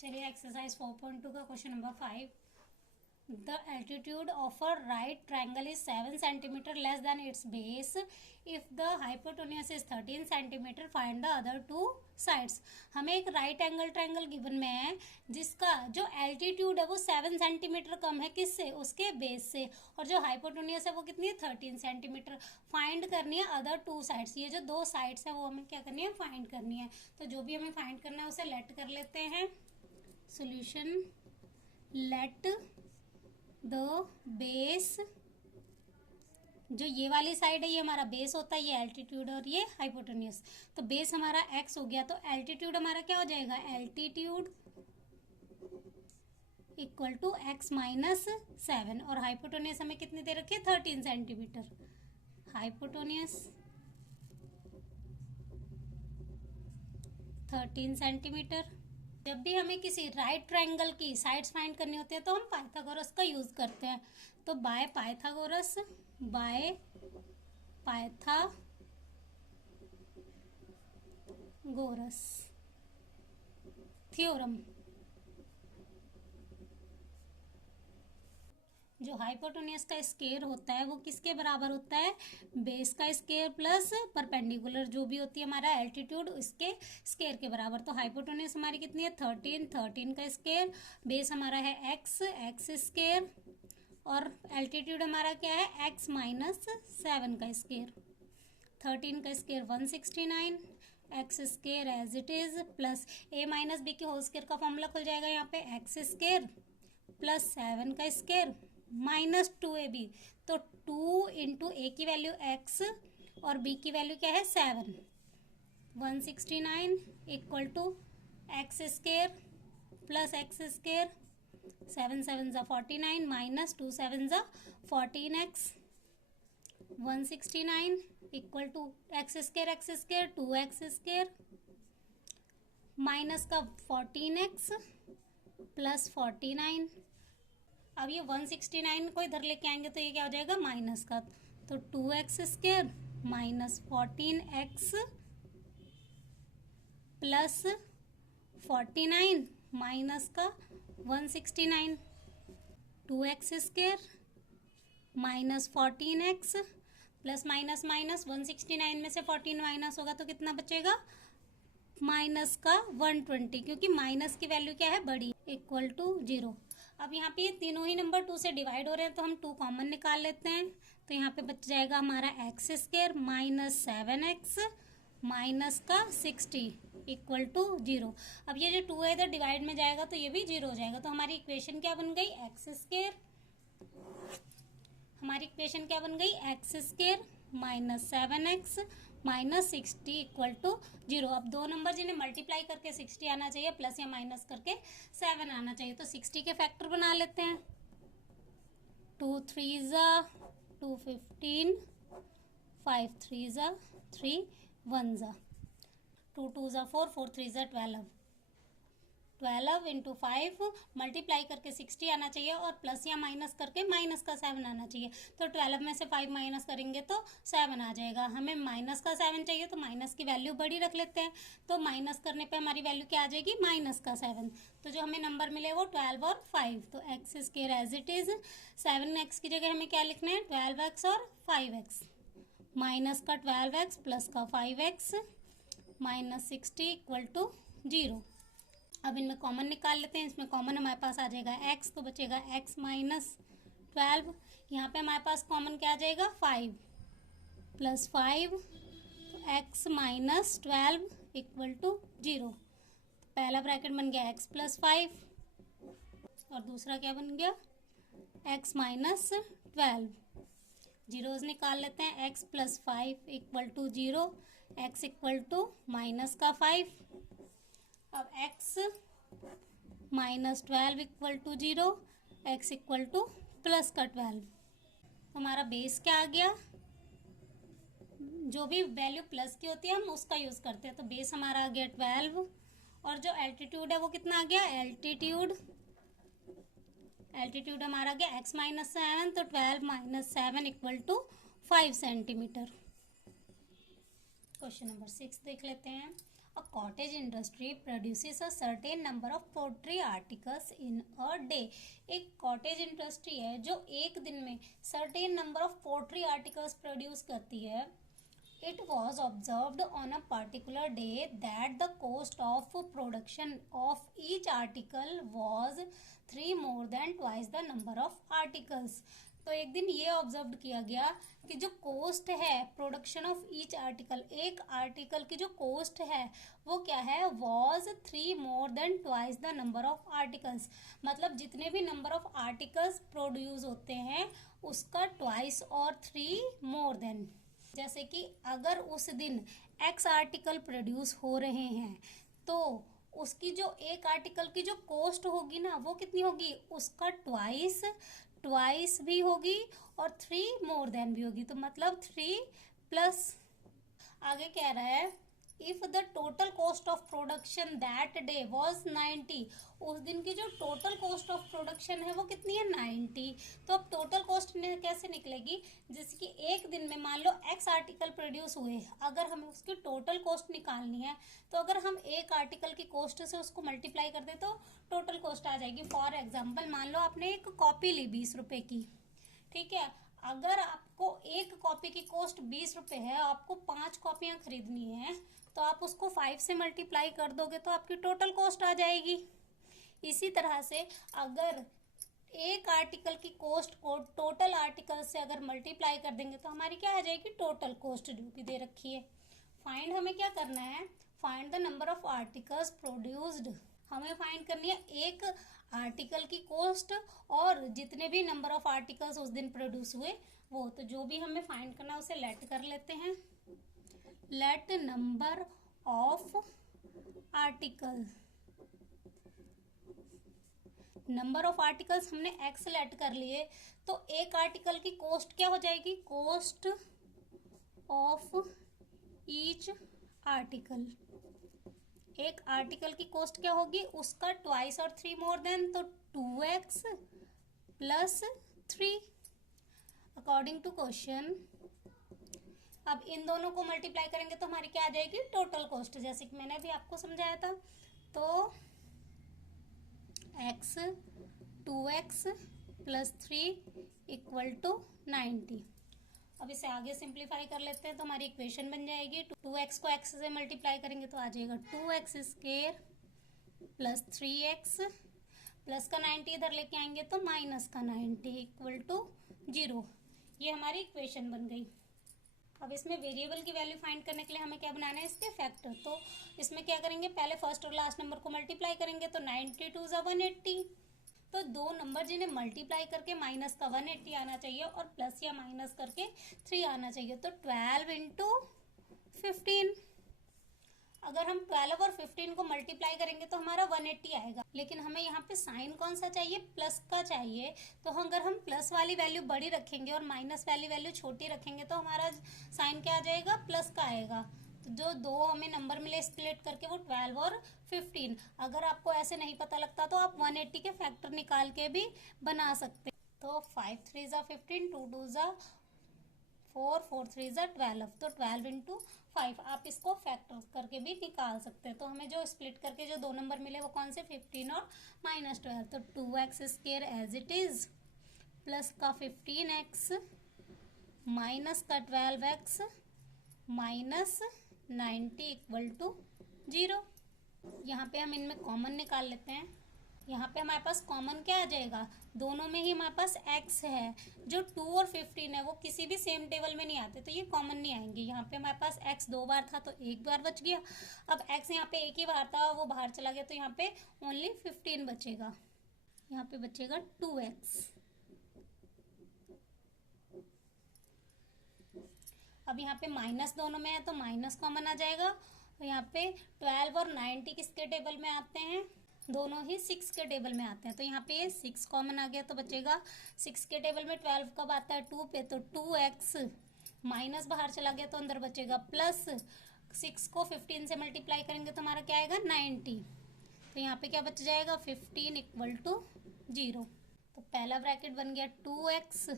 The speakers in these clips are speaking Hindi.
चलिए एक्सरसाइज 4.2 का question number 5. The altitude of a right triangle is 7 centimeter less than its base. If the hypotenuse is 13 centimeter, find the other two sides. हमें एक राइट एंगल ट्रायंगल गिवन में है जिसका जो एल्टीट्यूड है वो 7 सेंटीमीटर कम है किससे, उसके बेस से, और जो हाइपोटेन्यूस है वो कितनी है 13 सेंटीमीटर. फाइंड करनी है अदर टू साइड्स. ये जो दो साइड्स है वो हमें क्या करनी है, फाइंड करनी है. तो जो भी हमें फाइंड करना है उसे लेट कर लेते हैं. सॉल्यूशन लेट द बेस, जो ये वाली साइड है ये हमारा बेस होता है, ये एल्टीट्यूड और ये हाइपोटेन्यूस. तो बेस हमारा x हो गया, तो एल्टीट्यूड हमारा क्या हो जाएगा, altitude equal to x minus 7, और हाइपोटेन्यूस हमें कितनी दे रखी है 13 सेंटीमीटर. Hypotenuse 13 centimetre. जब भी हमें किसी राइट ट्रायंगल की साइड्स फाइंड करनी होती है तो हम पाइथागोरस का यूज करते हैं. तो बाय पाइथागोरस थ्योरम. जो हाइपोटेन्यूस का स्क्वायर होता है वो किसके बराबर होता है, बेस का स्क्वायर प्लस परपेंडिकुलर जो भी होती है हमारा एल्टीट्यूड उसके स्क्वायर के बराबर. तो हाइपोटेन्यूस हमारी कितनी है 13 का स्क्वायर, बेस हमारा है एक्स स्क्वायर, और एल्टीट्यूड हमारा क्या है एक्स माइनस 7 का स्क्वायर. 13 का square 169, x square as it is, plus a minus b के होल स्क्वायर का फॉर्मूला खुल जाएगा यहाँ पे, एक्स स्क्वायर प्लस 7 का स्क्वायर माइनस 2ab. तो 2 इंटू ए की वैल्यू x और b की वैल्यू क्या है 7. 169 equal to x square plus x square, 7 7 ज़ा 49 माइनस 2 7 ज़ा 14x. 169 equal to x square 2x square minus का 14x प्लस 49. अब ये 169 को इधर लेके आएंगे तो ये क्या हो जाएगा माइनस का, तो 2x square minus 14x plus 49 minus का 169. 2x square minus 14x plus minus minus 169 में से 14 माइनस होगा तो कितना बचेगा, माइनस का 120, क्योंकि माइनस की वैल्यू क्या है बड़ी, इक्वल टू 0. अब यहाँ पे ये तीनों ही नंबर 2 से डिवाइड हो रहे हैं तो हम 2 कॉमन निकाल लेते हैं. तो यहाँ पे बच जाएगा हमारा x square minus 7x minus का 60 इक्वल टू 0. अब ये जो 2 है इधर डिवाइड में जाएगा तो ये भी 0 हो जाएगा. तो हमारी इक्वेशन क्या बन गई, एक्स स्क्वायर, हमारी इक्वेशन क्या बन गई, x square minus 7x minus 60 equal to 0. अब दो नंबर जिन्हें मल्टीप्लाई करके 60 आना चाहिए, प्लस या माइनस करके 7 आना चाहिए. तो 60 के फैक्टर बना लेते हैं. 2 3 ज़ा 2 15, 5 3 ज़ा 3, 1 ज़ा 2 2 ज़ा 4, 4 3 ज़ा 12 इंटू 5 मल्टीप्लाई करके 60 आना चाहिए, और प्लस या माइनस करके माइनस का 7 आना चाहिए. तो 12 में से 5 माइनस करेंगे तो 7 आ जाएगा. हमें माइनस का 7 चाहिए तो माइनस की वैल्यू बड़ी रख लेते हैं. तो माइनस करने पे हमारी वैल्यू क्या आ जाएगी, माइनस का 7. तो जो हमें नंबर मिले वो 12 और 5. तो x square as it is, 7x की जगह हमें क्या लिखना है 12x और 5x, माइनस का 12x प्लस का 5x माइनस 60 इक्वल टू 0. अब इनमें कॉमन निकाल लेते हैं. इसमें कॉमन हमारे पास आ जाएगा x, तो बचेगा x माइनस 12. यहाँ पे हमारे पास कॉमन क्या आ जाएगा 5 प्लस 5, तो x माइनस 12 इक्वल टू 0. पहला ब्रैकेट बन गया x प्लस 5 और दूसरा क्या बन गया x माइनस 12. जीरोज निकाल लेते हैं. x plus 5 equal to 0, x equal to minus का 5. अब x minus 12 equal to 0, x equal to plus का 12. हमारा बेस क्या आ गया, जो भी वैल्यू प्लस की होती है हम उसका यूज करते हैं. तो बेस हमारा आ गया 12, और जो एल्टीट्यूड है वो कितना आ गया, एल्टीट्यूड हमारा आ गया x माइनस 7, तो 12 minus 7 equal to 5 centimetre. Question number 6 देख लेते हैं. A cottage industry produces a certain number of poultry articles in a day. एक cottage industry है जो एक दिन में certain number of poultry articles produce करती है. It was observed on a particular day that the cost of production of each article was 3 more than twice the number of articles. तो एक दिन ये ऑब्जर्व किया गया कि जो कोस्ट है प्रोडक्शन ऑफ ईच आर्टिकल, एक आर्टिकल की जो कोस्ट है वो क्या है, was 3 more than twice the number of articles. मतलब जितने भी नंबर ऑफ आर्टिकल्स प्रोड्यूस होते हैं उसका ट्वाइस और 3 मोर देन. जैसे कि अगर उस दिन एक्स आर्टिकल प्रोड्यूस हो रहे हैं तो उसकी जो एक आर्टिकल की जो कॉस्ट होगी ना वो कितनी होगी, उसका ट्वाइस भी होगी और 3 मोर देन भी होगी. तो मतलब 3 प्लस आगे कह रहा है if the total cost of production that day was 90. उस दिन की जो टोटल कॉस्ट ऑफ प्रोडक्शन है वो कितनी है, 90. तो अब टोटल कॉस्ट कैसे निकलेगी, जैसे कि एक दिन में मान लो एक्स आर्टिकल प्रोड्यूस हुए, अगर हमें उसकी टोटल कॉस्ट निकालनी है तो अगर हम एक आर्टिकल की कॉस्ट से उसको मल्टीप्लाई कर दे तो टोटल कॉस्ट आ जाएगी. फॉर एग्जाम्पल मान लो आपने एक कॉपी ली 20 रुपए की, ठीक है. अगर आपको एक कॉपी की कॉस्ट 20 रुपए है, आपको 5 कॉपियां खरीदनी है तो आप उसको 5 से मल्टीप्लाई कर दोगे तो आपकी टोटल कॉस्ट आ जाएगी. इसी तरह से अगर एक आर्टिकल की कॉस्ट को टोटल आर्टिकल से अगर मल्टीप्लाई कर देंगे तो हमारी क्या आ जाएगी, टोटल कॉस्ट जो कि दे रखी है. फाइंड हमें क्या करना है, find the number of articles produced. हमें फाइंड करनी है एक आर्टिकल की कॉस्ट और जितने भी नंबर ऑफ आर्टिकल्स उस दिन प्रोड्यूस हुए वो. तो जो भी हमें फाइंड करना है उसे लेट कर लेते हैं. Let number of article, number of articles हमने एक्स लेट कर लिए तो एक आर्टिकल की कॉस्ट क्या हो जाएगी, कॉस्ट ऑफ ईच आर्टिकल. एक आर्टिकल की कॉस्ट क्या होगी, उसका ट्वाइस और 3 मोर देन, तो 2x plus 3 according to question. अब इन दोनों को मल्टीप्लाई करेंगे तो हमारी क्या आ जाएगी, टोटल कॉस्ट, जैसे कि मैंने अभी आपको समझाया था. तो x 2x plus 3 equal to 90. अब इसे आगे सिंप्लीफाई कर लेते हैं तो हमारी इक्वेशन बन जाएगी 2x को x से मल्टीप्लाई करेंगे तो आ जाएगा 2x square plus 3x plus का 90 इधर लेके आएंगे तो माइनस का 90 इक्वल टू 0. ये हमारी इक्वेशन बन गई. अब इसमें वेरिएबल की वैल्यू फाइंड करने के लिए हमें क्या बनाना है, इसके फैक्टर. तो इसमें क्या करेंगे, पहले फर्स्ट और लास्ट नंबर को मल्टीप्लाई करेंगे तो 92 × 180. तो दो नंबर जिन्हें मल्टीप्लाई करके माइनस का 180 आना चाहिए और प्लस या माइनस करके 3 आना चाहिए. तो 12 × 15. अगर हम 12 और 15 को मल्टीप्लाई करेंगे तो हमारा 180 आएगा, लेकिन हमें यहाँ पे साइन कौन सा चाहिए, प्लस का चाहिए. तो अगर हम प्लस वाली वैल्यू बड़ी रखेंगे और माइनस वाली वैल्यू छोटी रखेंगे तो हमारा साइन क्या आ जाएगा, प्लस का आएगा. तो जो दो हमें नंबर मिले स्प्लिट करके वो 12 और 15. अगर आपको ऐसे नहीं पता लगता तो आप 180 के फैक्टर निकाल के भी बना सकते. तो 5 3 = 15, 2 2 = 4, 4 3 = 12. तो 12 × 5 आप इसको फैक्टर करके भी निकाल सकते हैं. तो हमें जो स्प्लिट करके जो दो नंबर मिले वो कौन से, 15 और -12. तो 2x square as it is plus का 15x माइनस का 12x माइनस 90 इक्वल टू 0. यहाँ पे हम इनमें कॉमन निकाल लेते हैं. यहाँ पे हमारे पास कॉमन क्या आ जाएगा, दोनों में ही हमारे पास x है. जो 2 और 15 है वो किसी भी सेम टेबल में नहीं आते तो ये कॉमन नहीं आएंगे. यहाँ पे हमारे पास x 2 बार था तो एक बार बच गया. अब x यहाँ पे एक ही बार था वो बाहर चला गया तो यहाँ पे ओनली 15 बचेगा. यहाँ पे बचेगा 2x. अब यहाँ पे माइनस दोनों में है तो माइनस कॉमन आ जाएगा. यहाँ पे 12 और 90 किसके टेबल में आते हैं, दोनों ही 6 के टेबल में आते हैं. तो यहाँ पे 6 कॉमन आ गया तो बचेगा 6 के टेबल में 12 कब आता है, 2 पे. तो 2x माइनस बाहर चला गया तो अंदर बचेगा प्लस 6 को 15 से मल्टीप्लाई करेंगे तो हमारा क्या आएगा, 90. तो यहाँ पे क्या बच जाएगा, 15 इक्वल टू 0. तो पहला ब्रैकेट बन गया 2x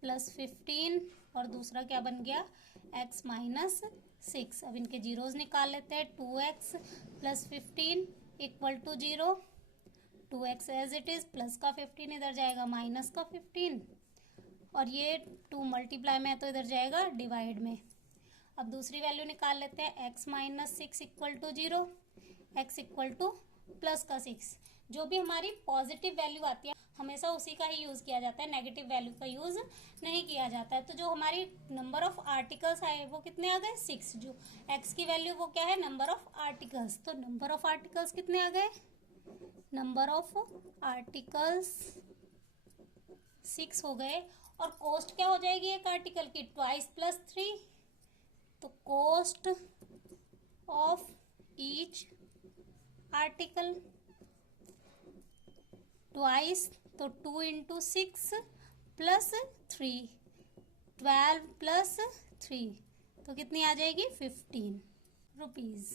प्लस 15 और दूसरा क्या बन गया, x माइनस 6। अब इनके जीरोज निकाल लेते हैं। 2x plus 15 equal to 0। 2x as it is, plus का 15 इधर जाएगा माइनस का 15, और ये 2 मल्टीप्लाई में है तो इधर जाएगा डिवाइड में। अब दूसरी वैल्यू निकाल लेते हैं। x minus 6 equal to 0, x equal to plus का 6। जो भी हमारी पॉजिटिव वैल्यू आती है हमेशा उसी का ही यूज़ किया जाता है, नेगेटिव वैल्यू का यूज़ नहीं किया जाता है। तो जो हमारी नंबर ऑफ आर्टिकल्स आए वो कितने आ गए? 6। जो x की वैल्यू वो क्या है? Number of articles. तो नंबर ऑफ आर्टिकल्स कितने आ गए? नंबर ऑफ आर्टिकल्स 6 हो गए। और कॉस्ट क्या हो जाएगी एक आर्टिकल की? 2 प्लस 3। तो कॉस्ट ऑफ ईच आर्टिकल 2, तो 2 इंटू 6 प्लस 3, 12 प्लस 3, तो कितनी आ जाएगी? 15 रुपीज़।